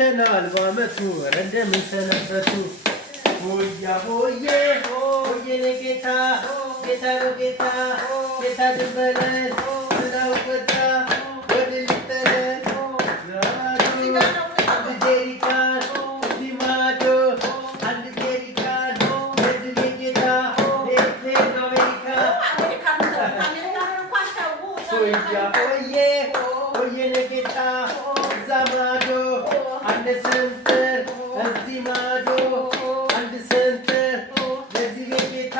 መተናል በአመቱ እንደምን ሰነበቱ ሆያ ሆዬ ሆዬ ጌታ ጌታ ነው ጌታ ጌታ ድንበለን ዝናው ወጣ ወደ ሊጠረ አንድ ጀሪካን ዲማዶ አንድ ጀሪካን የዚህ ጌታ ለኤሌን አሜሪካ ሆያ ሆዬ ሆዬ ጌታ ዛማዶ አንድ ሰንተር እዚህ ማዶ አንድ ሰንተር ለዚህ ጌታ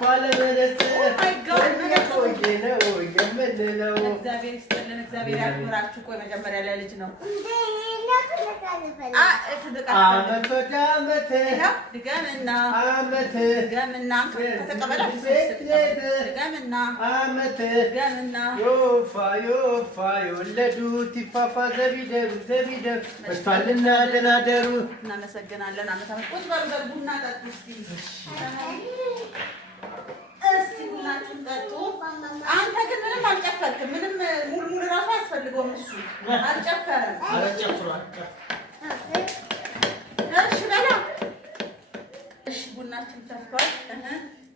ባለመለሰር ቆየ ነው የምንለው። እግዚአብሔር ይስጥልን፣ እግዚአብሔር ያክብራችሁ። ቆይ መጀመሪያ ላይ ልጅ ነው አመት ወደ አመት ድገምና አመት ድገምና ከተቀበላችሁ ድገምና አመት ድገምና ዮፋ ዮፋ የወለዱት ይፋፋ ዘቢደብ ዘቢደብ በስቷልና ደናደሩ። እናመሰግናለን። አመት አመት ቁጭ በሉ ቡና ጠጡ እስኪ ቡናችሁን ጠጡ። አንተ ግን ምንም አልጨፈርክም። ምንም ሙልሙል እራሱ አያስፈልገውም። እሱ አልጨፈረም። እሺ በላ እሺ ቡናችን ተርፏል።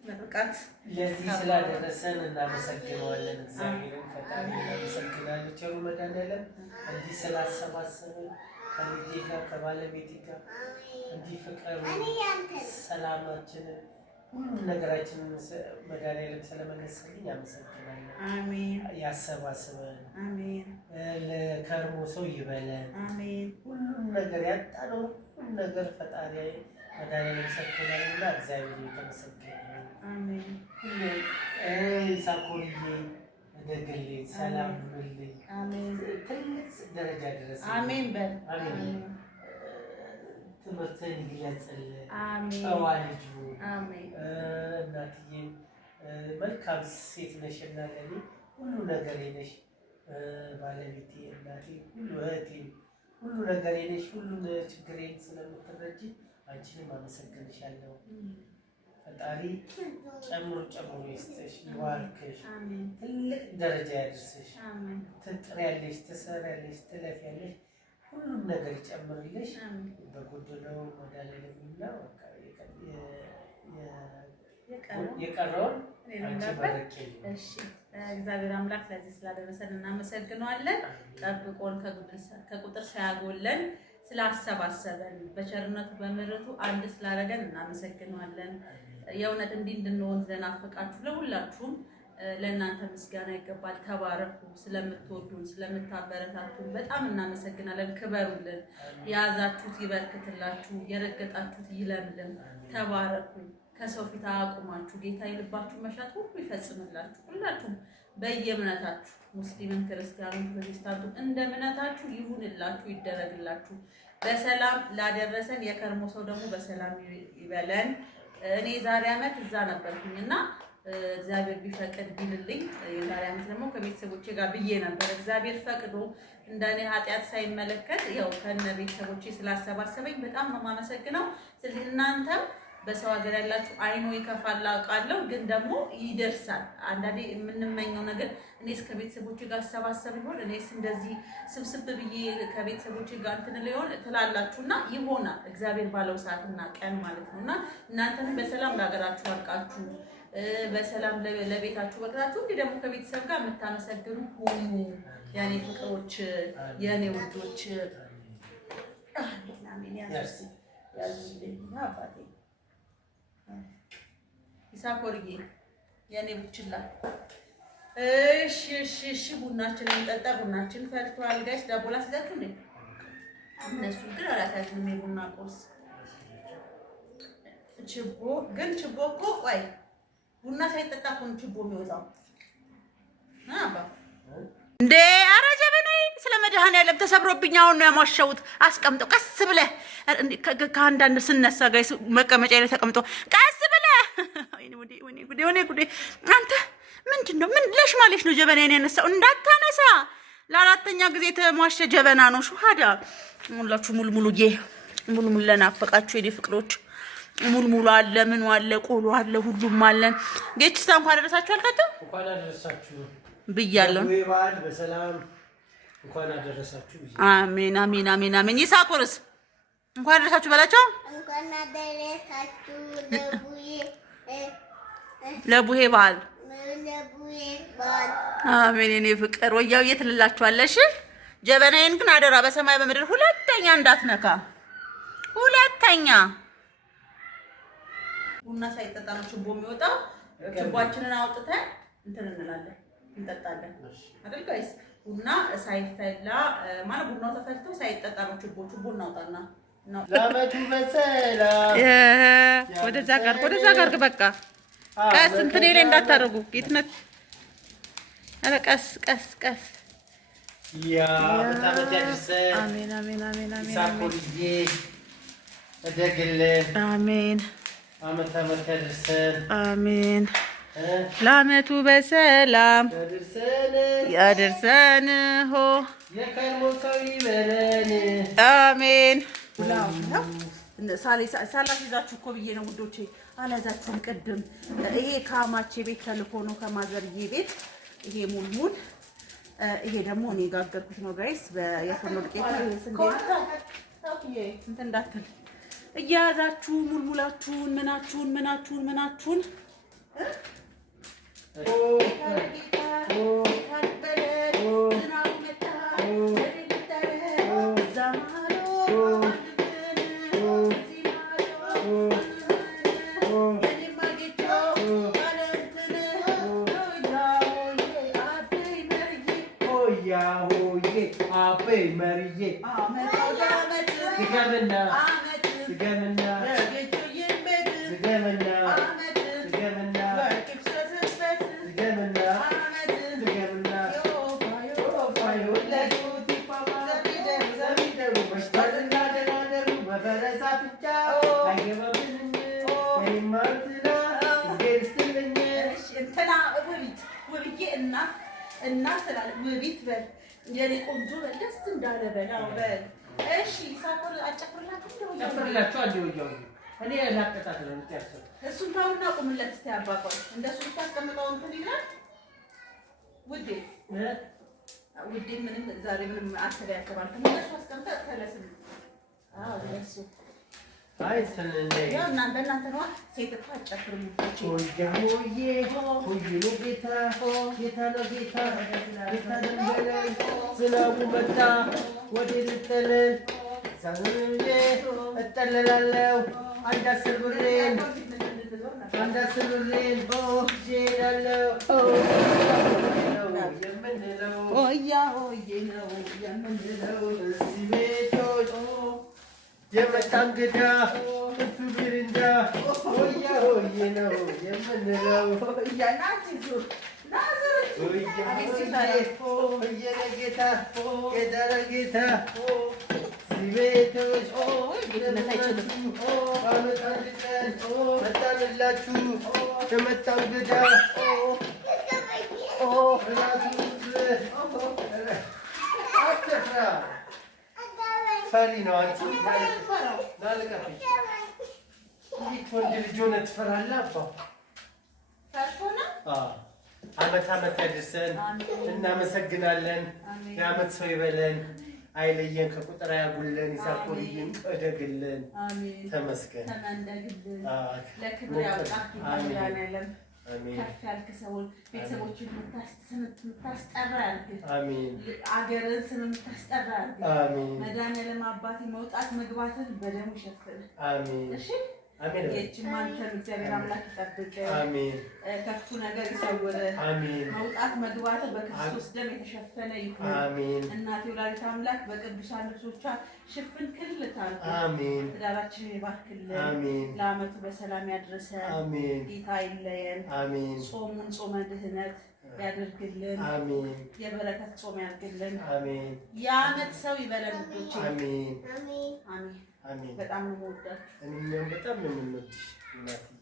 ምርቃት ለዚህ ስላደረሰን እናመሰግነዋለን። እግዚአብሔርን ፈጣሪ እናመሰግናለን። ቸሩ መድኃኒዓለም እንዲህ ስላሰባሰበን ከልጄ ጋር ከባለቤቴ ጋር እንዲህ ፍቅር ሰላማችንን ሁሉም ነገራችንን መድኃኒዓለም ስለመለሰልኝ አመሰግናለሁ። አሜን። ያሰባስበን። አሜን። ለከርሞ ሰው ይበለን። አሜን። ሁሉም ነገር ያጣነው ሁሉም ነገር ፈጣሪ መድኃኒዓለም ሰጥቶናልና እግዚአብሔር የተመሰገነ ይሁን። አሜን። ሳኮርዬ ደግልኝ፣ ሰላም ሁንልኝ። አሜን። ትልቅ ደረጃ ድረስ አሜን በል። አሜን። ትምህርትን ይግለጽልን። አሜን። ጨዋ ልጅ አሜን። እናትዬ መልካም ሴት ነሽና ለኔ ሁሉ ነገር ነሽ። ባለቤቴ፣ እናቴ፣ ሁሉ እህቴ፣ ሁሉ ነገር ነሽ። ሁሉን ችግሬን ስለምትረጂ አንቺንም አመሰግንሻለሁ። ፈጣሪ ጨምሮ ጨምሮ ይስጥሽ፣ ይባርክሽ፣ ትልቅ ደረጃ ያድርስሽ። ትጥሪያለሽ፣ ትሰሪያለሽ፣ ትለፊያለሽ፣ ሁሉም ነገር ይጨምርልሽ። በጎደለው መድኃኒዓለምና የቀረውን አንቺ ባርኪ። እሺ እግዚአብሔር አምላክ ለዚህ ስላደረሰን እናመሰግነዋለን። ጠብቆን ከቁጥር ሳያጎለን ስላሰባሰበን በቸርነቱ በምሕረቱ አንድ ስላደረገን እናመሰግነዋለን። የእውነት እንዲህ እንድንሆን ስለናፈቃችሁ ለሁላችሁም ለእናንተ ምስጋና ይገባል። ተባረኩ። ስለምትወዱን ስለምታበረታቱን በጣም እናመሰግናለን። ክበሩልን። የያዛችሁት ይበርክትላችሁ፣ የረገጣችሁት ይለምልም። ተባረኩ። ከሰው ፊት አቁማችሁ ጌታ የልባችሁ መሻት ሁሉ ይፈጽምላችሁ። ሁላችሁም በየእምነታችሁ ሙስሊምም ክርስቲያኑም ፕሮቴስታንቱም እንደ እምነታችሁ ይሁንላችሁ፣ ይደረግላችሁ። በሰላም ላደረሰን የከርሞ ሰው ደግሞ በሰላም ይበለን። እኔ ዛሬ ዓመት እዛ ነበርኩኝና እግዚአብሔር ቢፈቅድ ቢልልኝ የዛሬ ዓመት ደግሞ ከቤተሰቦቼ ጋር ብዬ ነበር። እግዚአብሔር ፈቅዶ እንደኔ ኃጢአት ሳይመለከት ያው ከነ ቤተሰቦቼ ስላሰባሰበኝ በጣም ነው የማመሰግነው። ስለዚህ እናንተም በሰው ሀገር ያላችሁ አይኖ ይከፋል አውቃለሁ፣ ግን ደግሞ ይደርሳል። አንዳንዴ የምንመኘው ነገር እኔስ ከቤተሰቦቼ ጋር አሰባሰብ ይሆን እኔስ እንደዚህ ስብስብ ብዬ ከቤተሰቦቼ ጋር እንትን ሊሆን ትላላችሁና ይሆናል እግዚአብሔር ባለው ሰዓትና ቀን ማለት ነውና እናንተንም በሰላም ለሀገራችሁ አብቃችሁ በሰላም ለቤታችሁ በቅታችሁ እንዲህ ደግሞ ከቤተሰብ ጋር የምታመሰግኑ ሁኑ። የኔ ፍቅሮች የኔ ውዶች አሜን። ያዙልኝ አባቴ ይሳኮርዬ የኔ ብችላ። እሺ እሺ እሺ ቡናችንን እንጠጣ። ቡናችን ፈልቷል። ጋይስ ዳቦ ላስይዛችሁ እንዴ? እነሱ ግን አላታችሁም። የቡና ቁርስ ችቦ ግን ችቦ እኮ ቆይ ቡና ሳይጠጣ እኮ ነው ችቦ የሚወጣው። አባ እንዴ ኧረ ጀበኔ ስለ መድኃኒዓለም ተሰብሮብኝ አሁን ነው ያሟሸሁት። አስቀምጠው ቀስ ብለህ ከአንዳንድ ስነሳ ጋይስ መቀመጫ ላይ ተቀምጦ ቀስ ብለህ ወይኔ ጉዴ አንተ ምንድን ነው? ምን ለሽ ማለሽ ነው ጀበናዬን ያነሳው? እንዳታነሳ ለአራተኛ ጊዜ የተሟሸ ጀበና ነው። ሹሃዳ ሁላችሁ ሙልሙሉ ለናፈቃችሁ የኔ ፍቅሮች ሙልሙሉ አለ፣ ምን አለ፣ ቆሎ አለ፣ ሁሉም አለን። ጌችስታ እንኳን አደረሳችሁ አልካችሁ? እንኳን አደረሳችሁ ብያለሁ። ወይ በዓል በሰላም እንኳን አደረሳችሁ። አሜን አሜን አሜን አሜን። ይሳቁርስ እንኳን አደረሳችሁ በላቸው። እንኳን አደረሳችሁ ለቡሄ በዓል። ለቡሄ በዓል። አሜን የኔ ፍቅር ወያው የትልላችኋለሽ። ጀበናዬን ግን አደራ በሰማይ በምድር ሁለተኛ እንዳትነካ። ሁለተኛ ቡና ሳይጠጣ ነው ችቦ የሚወጣው። ችቦአችንን አውጥተን እንትን እንላለን እንጠጣለን አይደል ጋይስ? ቡና ሳይፈላ ማለት ቡናው ተፈልቶ ሳይጠጣ ነው ችቦ እናውጣና ለአመቱ በሰላም ወደዛ ጋር በቃ ቀስ እንትን ላይ እንዳታደርጉ ጌትነት። ኧረ ቀስ ያ በጣም ያድርሰን። አሜን አሜን አሜን አሜን ሳኮልዬ እደግልን። አሜን አመት ያድርሰን። አሜን ለአመቱ በሰላም ያድርሰን። ሆ የከርሞ ሰው ይበለን። አሜን። ሳላስይዛችሁ እኮ ብዬ ነው ውዶቼ፣ አላዛችሁም ቅድም። ይሄ ከአማቼ ቤት ተልኮ ነው ከማዘርዬ ቤት። ይሄ ሙልሙል፣ ይሄ ደግሞ እኔ ጋገርኩት ነው ጋይስ። የፍርኖ ዱቄት እንትን እንዳትል እያያዛችሁ ሙልሙላችሁን ምናችሁን እና ስላለ ውቢት በል የኔ ቆንጆ በል ደስ እንዳለ በላው በል። እሺ ሳቆል አጨፍርላችሁ ጨፍርላችሁ እኔ ላቀጣጥለው እንጨርሰው። እሱን ታውና ቁምለት እስቲ አባቋል እንደሱ ታስቀምጠው እንትን ይላል። ውዴ ምንም ዛሬ ምንም አስተያየባል ከነሱ አስቀምጣ ተለስም። አዎ ለሱ አይ ሰነነ ያው እናንተ ነው ሴት አጨፍሩ ሙቶች ሆዬ ጌታ ደንበለ ዝናቡ መጣ ወደ ልጠለል ሳንዬ እጠለላለሁ አንድ 10 ብሬን የምንለው ሆያ ሆዬ ነው የምንለው እዚህ ቤቶች የመጣ እንግዳ እሱ ብርንዳ ሆያ ሆዬ ነው የምንለው። ጌታ እዚህ ቤቶች አመት አንድ ቀን መጣንላችሁ የመጣ እንግዳ አትፍራ። ፈሪ ነው አንቺ ናልቀፊ እንዴት ወንድ ልጅ ሆነህ ትፈራለህ? አመት ያድርሰን። እናመሰግናለን። የአመት ሰው ይበለን፣ አይለየን፣ ከቁጥር ያጉለን፣ ይሳኮልልን፣ እደግልን። ተመስገን። ለክብር ያውቃህ ይባላል። ከፍ ያልክ ሰውን ቤተሰቦችን የምታስጠራ ያድርግህ። አገርን ስም የምታስጠራ ያድርግህ። መድኃኒዓለም አባቴ መውጣት መግባትን በደሙ ይሸፍንህ። እሺ የእጅም አንተን እግዚአብሔር አምላክ ይጠብቅህ። ከክፉ ነገር ይሰውርህ። መውጣት መግባትን በክርስቶስ ደም የተሸፈነ ይሁን። እናቴ ወላዲተ አምላክ በቅዱሳን ልብሶቿ ሽፍን ክልል ታድርግ። ትዳራችንን ይባርክልን። ለአመቱ በሰላም ያድርሰን። ጌታ አይለየን። ጾሙን ጾመ ድህነት ያድርግልን። የበረከት ጾም ያድርግልን። የአመት ሰው ይበለን ልጆቼ። አሜን። በጣም ነው የምወዳችሁ። እኔም በጣም ነው የምንወድሽ እናትዬ።